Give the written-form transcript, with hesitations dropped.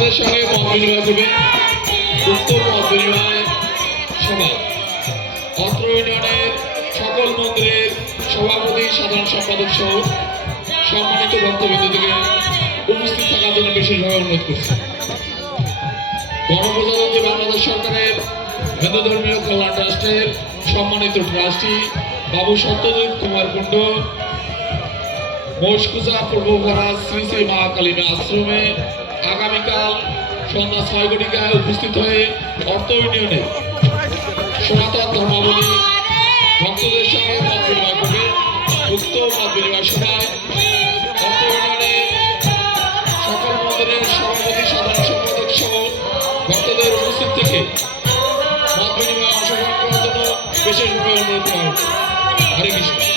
আপনাদের সঙ্গে মত বিনিময় করবে উত্তর মত বিনিময় সভা অত্র ইউনিয়নের সকল মন্দিরের সভাপতি সাধারণ সম্পাদক সহ সম্মানিত ভক্তবৃন্দ থেকে উপস্থিত থাকার জন্য বিশেষভাবে অনুরোধ করছি। গণপ্রজাতন্ত্রী বাংলাদেশ সরকারের হিন্দু ধর্মীয় কল্যাণ ট্রাস্টের সম্মানিত ট্রাস্টি বাবু সত্যজিৎ কুমার কুণ্ড মৌসকুচা পূর্বপাড়া শ্রী শ্রী মা কালী আশ্রমে আগামীকাল সন্ধ্যা 6 ঘটিকায় উপস্থিত হয়ে অর্থ ইউনিয়নে সনাতন ধর্মাবলী ভক্তদের সঙ্গে মত বিনিময় করবে। উক্ত মত বিনিময় সভায় অর্থ ইউনিয়নের সকল মন্দিরের সভাপতি সাধারণ সম্পাদক সহ ভক্তদের উপস্থিত থেকে মত বিনিময়ে অংশগ্রহণ করার জন্য বিশেষভাবে অনুরোধ করা হবে। হরে কৃষ্ণ।